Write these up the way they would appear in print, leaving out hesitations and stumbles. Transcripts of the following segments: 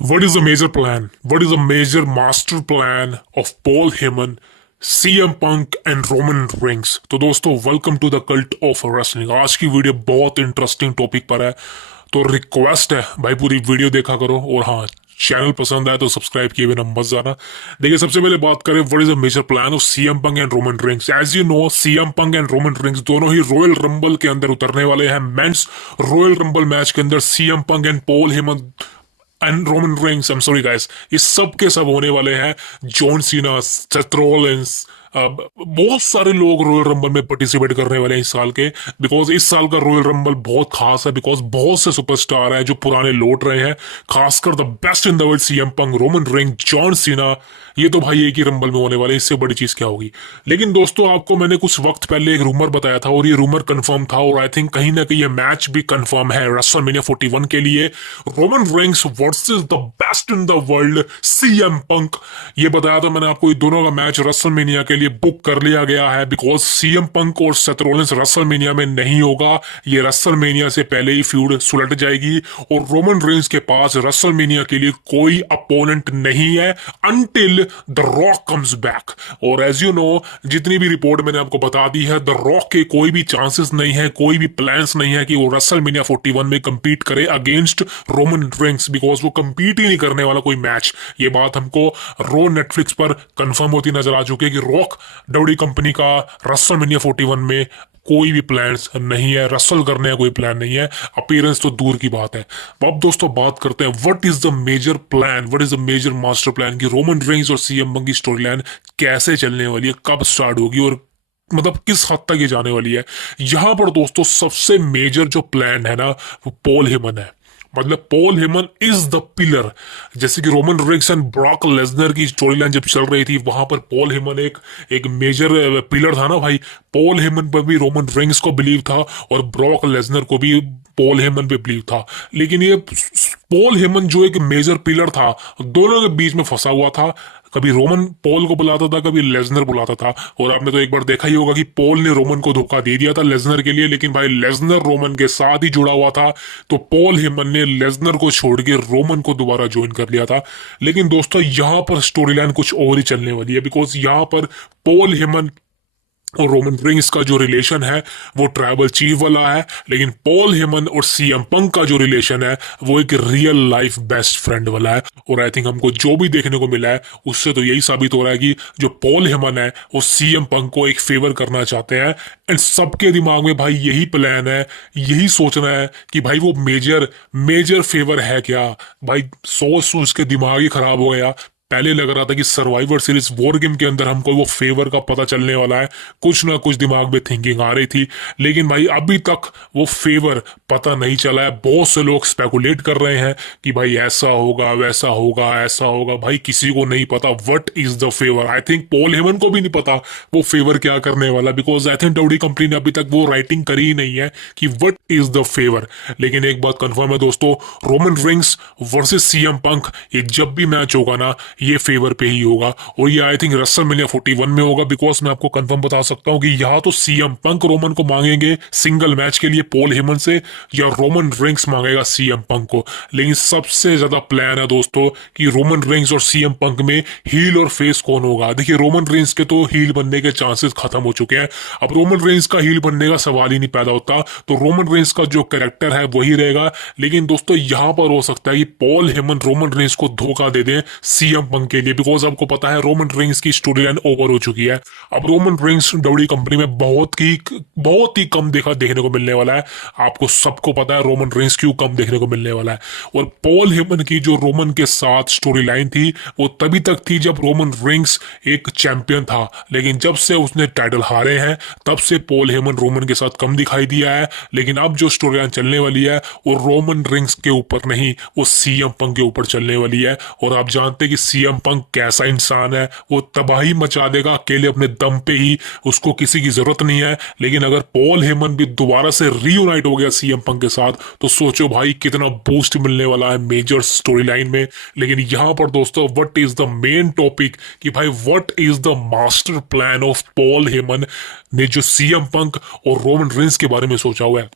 What is the major plan? What is the major master plan of Paul Heyman, CM Punk and Roman Reigns? तो दोस्तों welcome to the cult of wrestling. आज की video बहुत interesting topic पर है, तो request है भाई पूरी वीडियो देखा करो। और हाँ, चैनल पसंद आए तो सब्सक्राइब किए बिना मत जाना। देखिए, सबसे पहले बात करें what is the major plan of CM Punk and Roman Reigns. As you know, CM Punk and Roman Reigns दोनों ही रॉयल रंबल के अंदर उतरने वाले हैं। मेंस रॉयल रंबल मैच के अंदर CM Punk and Paul Heyman and Roman Reigns, I am sorry guys, ये सब के सब होने वाले हैं। जॉन सीना, सेथ रॉलिंस, बहुत सारे लोग रॉयल रंबल में पार्टिसिपेट करने वाले हैं इस साल के। बिकॉज इस साल का रॉयल रंबल बहुत खास है, बिकॉज बहुत से सुपरस्टार हैं जो पुराने लौट रहे हैं। खासकर the best in the world CM Punk, Roman रेंग, जॉन सीना, ये तो भाई एक ही रंबल में होने वाले, इससे बड़ी चीज क्या होगी। लेकिन दोस्तों, आपको मैंने कुछ वक्त पहले एक रूमर बताया था और ये रूमर कंफर्म था, और आई थिंक कहीं ना कहीं ये मैच भी कंफर्म है रेसलमेनिया 41 के लिए। Roman Reigns versus the best in the world CM Punk. ये बताया था मैंने आपको, ये दोनों का मैच रेसलमेनिया के लिए बुक कर लिया गया है। बिकॉज सीएम पंक और सेथ रॉलिंस रेसलमेनिया में नहीं होगा, ये रेसलमेनिया से पहले ही फ्यूड सुलट जाएगी। और रोमन रेंग्स के पास रेसलमेनिया के लिए कोई अपोनेंट नहीं है until the rock comes back. और एज यू नो, जितनी भी रिपोर्ट मैंने आपको बता दी है, द रॉक के कोई भी चांसेस नहीं है, कोई भी प्लान्स नहीं है कि वो रेसलमेनिया 41 में कंपीट करे अगेंस्ट रोमन रेंग्स। बिकॉज वो कंपीट ही नहीं करने वाला कोई मैच। ये बात हमको रो नेटफ्लिक्स पर कंफर्म होती नजर आ चुकी है कि रॉक डब्ल्यू कंपनी का रेसलमेनिया 41 में कोई भी प्लान्स नहीं है, रसल करने का कोई प्लान नहीं है, अपीयरेंस तो दूर की बात है। अब दोस्तों बात करते हैं what is the major plan, what is the major master plan कि रोमन रेंग्स और सीएम पंक की स्टोरी लाइन कैसे चलने वाली है, कब स्टार्ट होगी और मतलब किस हद तक ये जाने वाली है। यहां पर दोस्तों सबसे मेजर जो प्लान है ना, वो पॉल हेमन है। मतलब Paul Heyman is the pillar. जैसे कि Roman rigs and Brock Lesnar की स्टोरी लाइन जब चल रही थी, वहां पर पॉल हेमन एक एक मेजर पिलर था ना भाई। पॉल हेमन पर भी रोमन रिंग्स को बिलीव था और ब्रॉक लेसनर को भी पॉल हेमन पे बिलीव था। लेकिन ये पॉल हेमन जो एक मेजर पिलर था, दोनों के बीच में फंसा हुआ था। कभी रोमन पॉल को बुलाता था, कभी लेजनर बुलाता था। और आपने तो एक बार देखा ही होगा कि पॉल ने रोमन को धोखा दे दिया था लेजनर के लिए, लेकिन भाई लेजनर रोमन के साथ ही जुड़ा हुआ था। तो पॉल हेमन ने लेजनर को छोड़ के रोमन को दोबारा ज्वाइन कर लिया था। लेकिन दोस्तों, यहां पर स्टोरी लाइन कुछ और ही चलने वाली है। बिकॉज यहां पर पॉल हेमन और रोमन रिंग्स का जो रिलेशन है वो ट्राइबल चीफ वाला है। लेकिन पॉल हेमन और सीएम पंक का जो रिलेशन है वो एक रियल लाइफ बेस्ट फ्रेंड वाला है। और आई थिंक हमको जो भी देखने को मिला है उससे तो यही साबित हो रहा है कि जो पॉल हेमन है वो सीएम पंक को एक फेवर करना चाहते हैं। एंड सबके दिमाग में भाई यही प्लान है, यही सोचना है कि भाई वो मेजर मेजर फेवर है क्या। भाई सोच सोच के दिमाग ही खराब हो गया। पहले लग रहा था कि सर्वाइवर सीरीज वॉर गेम के अंदर हमको वो फेवर का पता चलने वाला है, कुछ ना कुछ दिमाग में थिंकिंग आ रही थी। लेकिन भाई अभी तक वो फेवर पता नहीं चला है। बहुत से लोग स्पेकुलेट कर रहे हैं कि भाई ऐसा होगा, वैसा होगा, ऐसा होगा। भाई किसी को नहीं पता what is the favour. I think Paul Heyman को भी नहीं पता वो फेवर क्या करने वाला। Because I think W company ने अभी तक वो राइटिंग करी ही नहीं है कि व्हाट इज द फेवर। लेकिन एक बात कंफर्म है दोस्तों, रोमन रिंग्स वर्सेस सीएम पंक, ये जब भी मैच होगा ना, ये फेवर पे ही होगा। और ये आई थिंक रेसलमेनिया 41 में होगा। बिकॉज मैं आपको कंफर्म बता सकता हूं कि यहाँ तो सीएम पंक रोमन को मांगेंगे सिंगल मैच के लिए पॉल हेमन से, या रोमन रिंग्स मांगेगा सीएम पंक को। लेकिन सबसे ज्यादा प्लान है दोस्तों कि रोमन रिंग्स और सीएम पंक में हील और फेस कौन होगा। देखिए, रोमन रिंग्स के तो हील बनने के चांसेस खत्म हो चुके हैं। अब रोमन रिंग्स का हील बनने का सवाल ही नहीं पैदा होता। तो रोमन रिंग्स का जो कैरेक्टर है वही रहेगा। लेकिन दोस्तों, यहां पर हो सकता है कि पॉल हेमन रोमन रिंग्स को धोखा दे दें सीएम पंक के लिए। बिकॉज आपको पता है रोमन रिंग्स की स्टोरी लाइन ओवर हो चुकी है। अब रोमन रिंग्स डब्ल्यू कंपनी में बहुत ही कम देखने को मिलने वाला है। आपको सबको पता है रोमन रिंग्स क्यों कम देखने को मिलने वाला है। और पॉल हेमन की जो रोमन के साथ स्टोरी लाइन थी वो तभी तक थी जब रोमन रिंग्स एक चैंपियन था। लेकिन जब से उसने टाइटल हारे हैं तब से पॉल हेमन रोमन के साथ कम दिखाई दिया है। लेकिन अब जो स्टोरी लाइन चलने वाली है वो रोमन रिंग्स के ऊपर नहीं, वो सीएम पंक के ऊपर चलने वाली है। और आप जानते हैं कि सीएम पंक कैसा इंसान है, वो तबाही मचा देगा अकेले अपने दम पे ही, उसको किसी की जरूरत नहीं है। लेकिन अगर पॉल हेमन भी दोबारा से रीयूनाइट हो गया सीएम पंक के साथ तो सोचो भाई कितना बूस्ट मिलने वाला है मेजर स्टोरी लाइन में। लेकिन यहां पर दोस्तों what is the main topic कि भाई what is the master plan of Paul Heyman ने जो सीएम पंक और रोमन रिंस के बारे में सोचा हुआ है।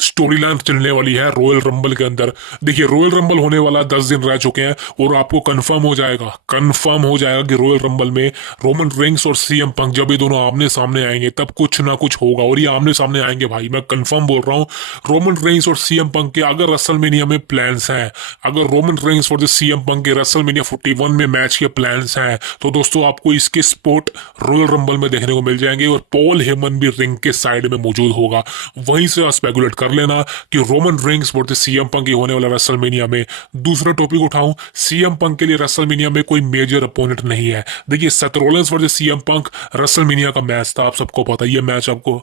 स्टोरी लाइन चलने वाली है रॉयल रंबल के अंदर। देखिए रॉयल रंबल होने वाला 10 दिन रह चुके हैं और आपको कंफर्म हो जाएगा कि रॉयल रंबल में रोमन रेंग्स और सीएम पंक जब ये दोनों आमने सामने आएंगे तब कुछ ना कुछ होगा, और ये आमने सामने आएंगे भाई, मैं कंफर्म बोल रहा हूँ। रोमन रेंग्स और सीएम पंक के अगर रेसलमेनिया में प्लान्स हैं, अगर रोमन रेंग्स और सीएम पंक के रेसलमेनिया 41 में मैच के प्लान्स हैं, तो दोस्तों आपको इसके स्पॉट रॉयल रंबल में देखने को मिल जाएंगे और पॉल हेमन भी रिंग के साइड में मौजूद होगा। वहीं से स्पेकुलेट कर लेना कि रोमन रिंग्स वर्सेस सीएम पंक होने वाला रेसलमेनिया में। दूसरा टॉपिक उठाऊं, सीएम पंक के लिए रेसलमेनिया में कोई मेजर अपोनेंट नहीं है। देखिए सेथ रॉलिंस वर्सेस सीएम पंक रेसलमेनिया का मैच था, आप सबको पता है ये मैच आपको,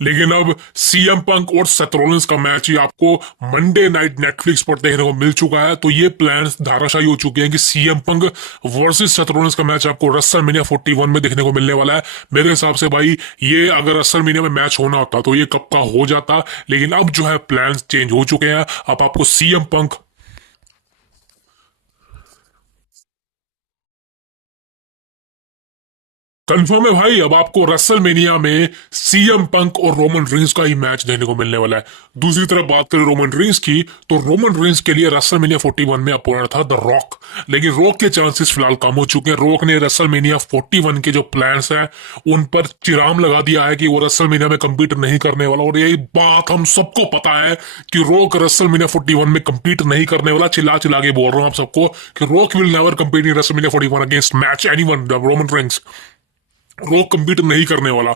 लेकिन अब सीएम पंक और सेथ रॉलिंस का मैच ही आपको मंडे नाइट नेटफ्लिक्स पर देखने को मिल चुका है। तो ये प्लान्स धाराशायी हो चुके हैं कि CM Punk versus Seth Rollins का मैच आपको रेसलमेनिया 41 में देखने को मिलने वाला है। मेरे हिसाब से भाई ये अगर रेसलमेनिया में मैच होना होता तो ये कब का हो जाता, लेकिन अब जो है प्लान्स चेंज हो चुके हैं। अब आपको सीएम पंक कंफर्म है भाई, अब आपको रेसलमेनिया में सीएम पंक और रोमन रिंग्स का ही मैच देखने को मिलने वाला है। दूसरी तरफ बात करें रोमन रिंग्स की, तो रोमन रिंग्स के लिए रेसलमेनिया 41 में अपोनेंट था द रॉक, लेकिन रॉक के चांसेस फिलहाल कम हो चुके हैं। रॉक ने रेसलमेनिया 41 के जो प्लान्स हैं उन पर चिराम लगा दिया है कि वो रेसलमेनिया में कम्पीट नहीं करने वाला, और यही बात हम सबको पता है कि रॉक रेसलमेनिया 41 में कम्पीट नहीं करने वाला। चिल्ला चिल्ला के बोल रहा हूं आप सबको कि rock will never compete in WrestleMania 41 against match anyone Roman rings. Rock compete नहीं करने वाला,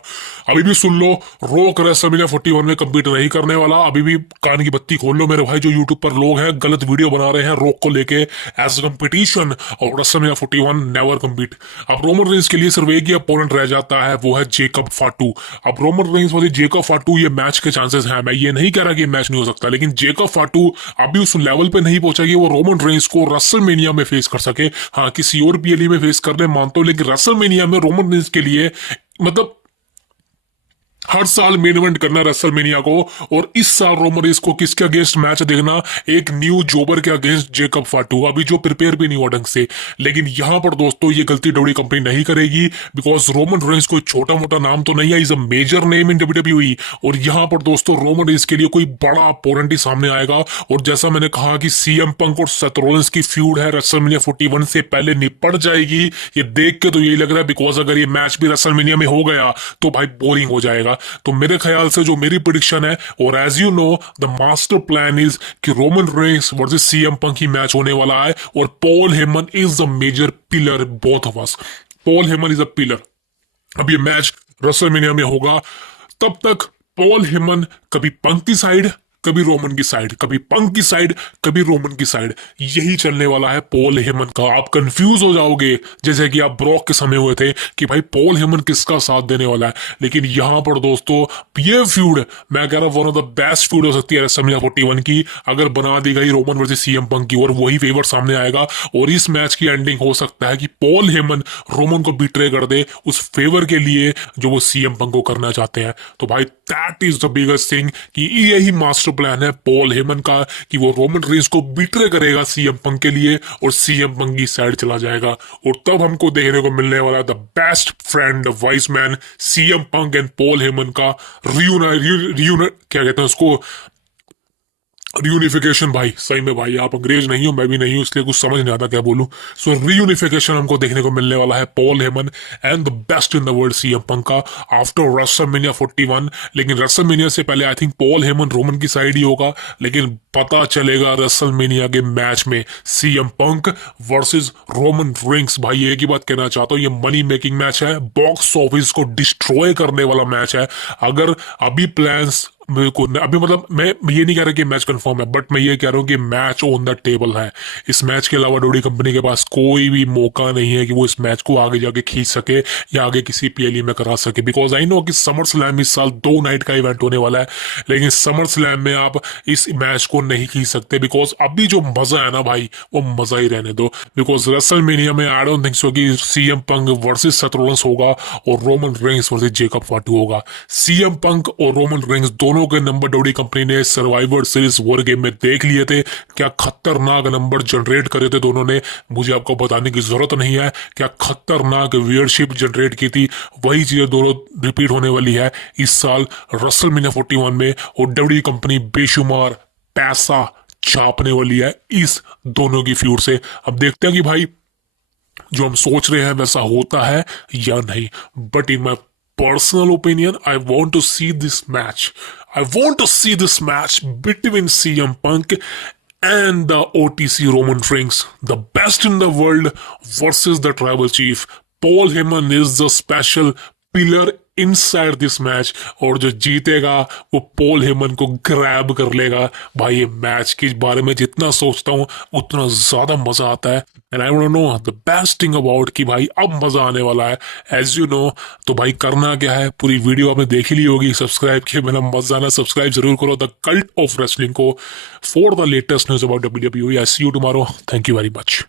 अभी भी सुन लो, रॉक रेसलमेनिया 41 में कम्पीट नहीं करने वाला। अभी भी कान की बत्ती खोल लो मेरे भाई, जो यूट्यूब पर लोग हैं गलत वीडियो बना रहे हैं रॉक को लेके एज कंपटीशन, और रेसलमेनिया 41 नेवर कम्पीट। अब रोमन रेंस के लिए सिर्फ एक ही अपोनेंट रह जाता है, वो है जेकब फाटू। अब रोमन रेंस वाली जेकब फाटू ये मैच के चांसेस हैं, मैं ये नहीं कह रहा कि मैच नहीं हो सकता, लेकिन जेकब फाटू अभी उस लेवल पे नहीं पहुंचा कि वो रोमन रेंस को रेसलमेनिया में फेस कर सके। हाँ किसी और पीएलई में फेस करने मानता हूं, लेकिन रेसलमेनिया में रोमन रेंस के लिए मतलब हर साल मेन इवेंट करना रेसलमेनिया को, और इस साल रोमन रेंस को किसके अगेंस्ट मैच देखना, एक न्यू जोबर के अगेंस्ट जेकब फाटू, अभी जो प्रिपेयर भी नहीं हुआ ढंग से। लेकिन यहां पर दोस्तों ये गलती डब्ल्यू कंपनी नहीं करेगी, बिकॉज रोमन रेंस कोई छोटा मोटा नाम तो नहीं है, is a major name in WWE. और यहां पर दोस्तों रोमन रेंस के लिए कोई बड़ा अपोनेंट ही सामने आएगा। और जैसा मैंने कहा कि सीएम पंक और सेथ रॉलिंस की फ्यूड है रेसलमेनिया 41 से पहले निपट जाएगी, ये देख के तो यही लग रहा है, बिकॉज अगर ये मैच भी रेसलमेनिया में हो गया तो भाई बोरिंग हो जाएगा। तो मेरे ख्याल से जो मेरी प्रिडिक्शन है, और as you know the master plan is कि Roman Reigns versus CM Punk ही मैच होने वाला है, और Paul Heyman is a major pillar both of us. Paul Heyman is a pillar. अब ये मैच रेसलमेनिया में होगा, तब तक पॉल हेमन कभी पंक की साइड, कभी रोमन की साइड, कभी पंक की साइड, कभी रोमन की साइड, यही चलने वाला है पॉल हेमन का। आप कंफ्यूज हो जाओगे जैसे कि आप ब्रॉक के समय हुए थे कि भाई पॉल हेमन किसका साथ देने वाला है। लेकिन यहां पर दोस्तों ये फ्यूड मैं कह रहा हूं one of the best feud हो सकती है रेसलमेनिया 41 की, अगर बना दी गई रोमन वर्सेस सीएम पंक की, और वही फेवर सामने आएगा। और इस मैच की एंडिंग हो सकता है कि पॉल हेमन रोमन को बिट्रे कर दे उस फेवर के लिए जो वो सीएम पंक को करना चाहते हैं। तो भाई that is the biggest thing कि यही मास्टर प्लान है पॉल हेमन का कि वो रोमन रेंस को बिट्रे करेगा सीएम पंक के लिए, और सीएम पंक की साइड चला जाएगा। और तब हमको देखने को मिलने वाला the best friend vice man CM Punk and Paul Heyman का रियूनाइट क्या कहते हैं उसको, रियूनिफिकेशन। भाई सही में भाई, आप अंग्रेज नहीं हो, मैं भी नहीं हूं, इसलिए कुछ समझ नहीं आता क्या बोलूं। सो रियूनिफिकेशन हमको देखने को मिलने वाला है Paul Heyman and the best in the world CM Punk का आफ्टर रेसलमेनिया 41। लेकिन रेसलमेनिया से पहले I think Paul Heyman Roman की साइड ही होगा, लेकिन पता चलेगा रेसलमेनिया के मैच में CM Punk versus Roman rings. भाई एक ही बात कहना चाहता हूं, ये मनी मेकिंग मैच है, बॉक्स ऑफिस को डिस्ट्रॉय करने वाला मैच है। अगर अभी प्लान्स मेरे को अभी मतलब मैं ये नहीं कह रहा कि मैच कंफर्म है, बट मैं ये कह रहा हूँ कि मैच ऑन द टेबल है। इस मैच के अलावा डोडी कंपनी के पास कोई भी मौका नहीं है कि वो इस मैच को आगे जाके खींच सके या आगे किसी पीएलई में करा सके। बिकॉज आई नो कि समर स्लैम इस साल 2 नाइट का इवेंट होने वाला है, लेकिन समर स्लैम में आप इस मैच को वो नहीं खींच सकते, बिकॉज अभी जो मजा है ना भाई वो मजा ही रहने दो। बिकॉज रेसलमेनिया में आई डोंट थिंक सो कि CM Punk versus Seth Rollins होगा और रोमन रेंस वर्सेस जेकब फाटू होगा। सीएम पंक और रोमन रेंस दोनों के नंबर डब्ल्यूडब्ल्यूई कंपनी ने सर्वाइवर सीरीज वॉर गेम में देख लिए थे। क्या खतरनाक नंबर जनरेट करे थे दोनों ने, मुझे आपको बताने की जरूरत नहीं है। क्या खतरनाक व्यूअरशिप जनरेट की थी, वही चीजें दोनों रिपीट होने वाली है इस साल रेसलमेनिया 41 में। और डब्ल्यूडब्ल्यूई कंपनी बेशुमार पैसा छापने वाली है इस दोनों की फ्यूड से। अब देखते हैं कि भाई जो हम सोच रहे हैं वैसा होता है या नहीं। But in my personal opinion I want to see this match, I want to see this match between CM Punk and the OTC Roman Reigns, the best in the world versus the tribal chief. Paul Heyman is the special pillar inside this match, और जो जीतेगा वो Paul Heyman को grab कर लेगा। भाई ये match के बारे में जितना सोचता हूँ उतना ज्यादा मजा आता है। And I want know the best thing about कि भाई अब मजा आने वाला है एज यू नो। तो भाई करना क्या है, पूरी वीडियो आपने देख ही ली होगी, सब्सक्राइब किए बिना मजा आना, सब्सक्राइब जरूर करो द कल्ट ऑफ रेसलिंग को for the latest news about WWE। I see you tomorrow, thank you very much.